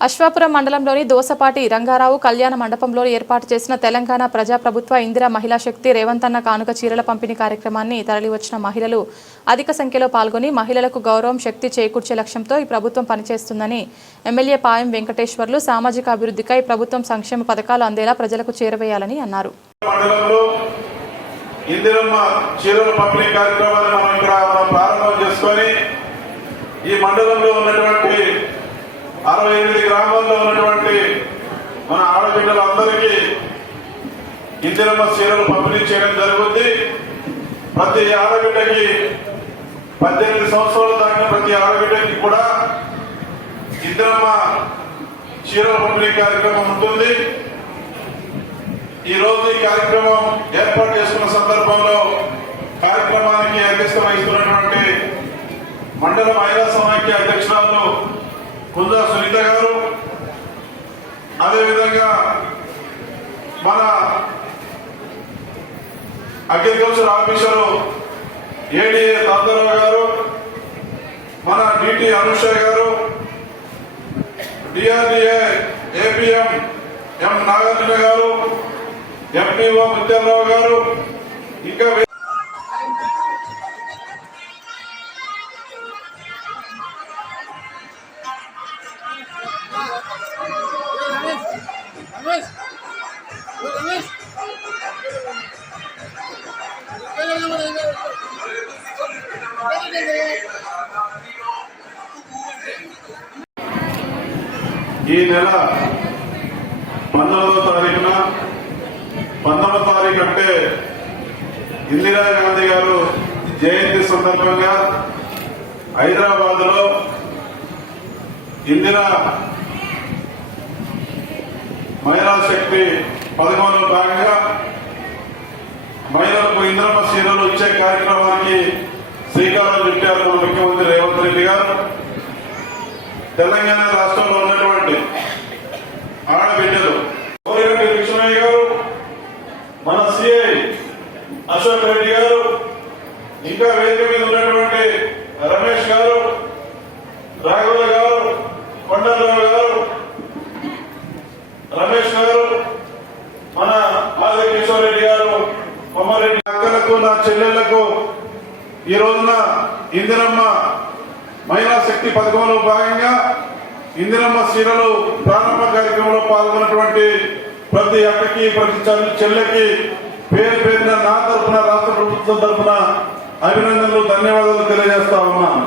అశ్వాపురం మండలంలోని దోసపాటి రంగారావు కళ్యాణ మండపంలో ఏర్పాటు చేసిన తెలంగాణ ప్రజాప్రభుత్వ ఇందిరా మహిళా శక్తి రేవంతన్న కానుక చీరల పంపిణీ కార్యక్రమాన్ని తరలివచ్చిన మహిళలు అధిక సంఖ్యలో పాల్గొని మహిళలకు గౌరవం శక్తి చేకూర్చే లక్ష్యంతో ఈ ప్రభుత్వం పనిచేస్తుందని ఎమ్మెల్యే పాయం వెంకటేశ్వర్లు సామాజిక అభివృద్ధికై ప్రభుత్వం సంక్షేమ పథకాలు అందేలా ప్రజలకు చేరవేయాలని అన్నారు. ఈ మండలంలో ఉన్నటువంటి అరవై ఎనిమిది గ్రామాల్లో ఉన్నటువంటి మన ఆడబిడ్డలందరికీ ఇందిరమ్మ చీరలు పంపిణీ చేయడం జరుగుతుంది. ప్రతి ఆడబిడ్డకి పద్దెనిమిది సంవత్సరాలు దాటిన ప్రతి ఆడబిడ్డకి కూడా ఇందిరమ్మ చీరల పంపిణీ కార్యక్రమం ఉంటుంది. ఈ రోజు ఈ కార్యక్రమం ఏర్పాటు చేసుకున్న సందర్భంలో కార్యక్రమానికి అధ్యక్షత వహిస్తున్నటువంటి మండల మహిళా సమాఖ్య అధ్యక్షురాలు కుందా సునీత గారు అదేవిధంగా మన అగ్రికల్చర్ ఆఫీసరు ఏడీఏ తాతారావు గారు మన డిటి అనుష గారు డిఆర్డిఏ ఏపీఎం ఎం నాగార్జున గారు ఎంపీఓ ముత్యాలరావు గారు ఇంకా ఈ నెల పంతొమ్మిదవ తారీఖున పంతొమ్మిదో తారీఖు అంటే ఇందిరాగాంధీ గారు జయంతి సందర్భంగా హైదరాబాద్లో ఇందిరా మహిళా శక్తి పదకొండులో భాగంగా మహిళలకు ఇంద్రమ్మ సీరలు ఇచ్చే కార్యక్రమానికి శ్రీకారం చుట్టారు మన ముఖ్యమంత్రి రేవంత్ రెడ్డి గారు. తెలంగాణ రాష్ట్రంలో ఉన్నటువంటి ఆడబిడ్డలు కృష్ణయ్య గారు మన సిఐ అశోక్ రెడ్డి గారు ఇంకా వేదిక మీద ఉన్నటువంటి రమేష్ గారు రాఘవ గారు కొండలరావు గారు రమేష్ గారు మన ఆది కిషోర్ రెడ్డి గారు కొమ్మారెడ్డి అక్కలకు నా చెల్లెళ్ళకు ఈ రోజున ఇందిరమ్మ మహిళా శక్తి పథకంలో భాగంగా ఇందిరమ్మ సీరలు ప్రారంభ కార్యక్రమంలో పాల్గొన్నటువంటి ప్రతి అక్కకి ప్రతి చెల్లెకి పేరు పేరున నా తరపున రాష్ట్ర ప్రభుత్వం తరపున అభినందనలు ధన్యవాదాలు తెలియజేస్తా ఉన్నాను.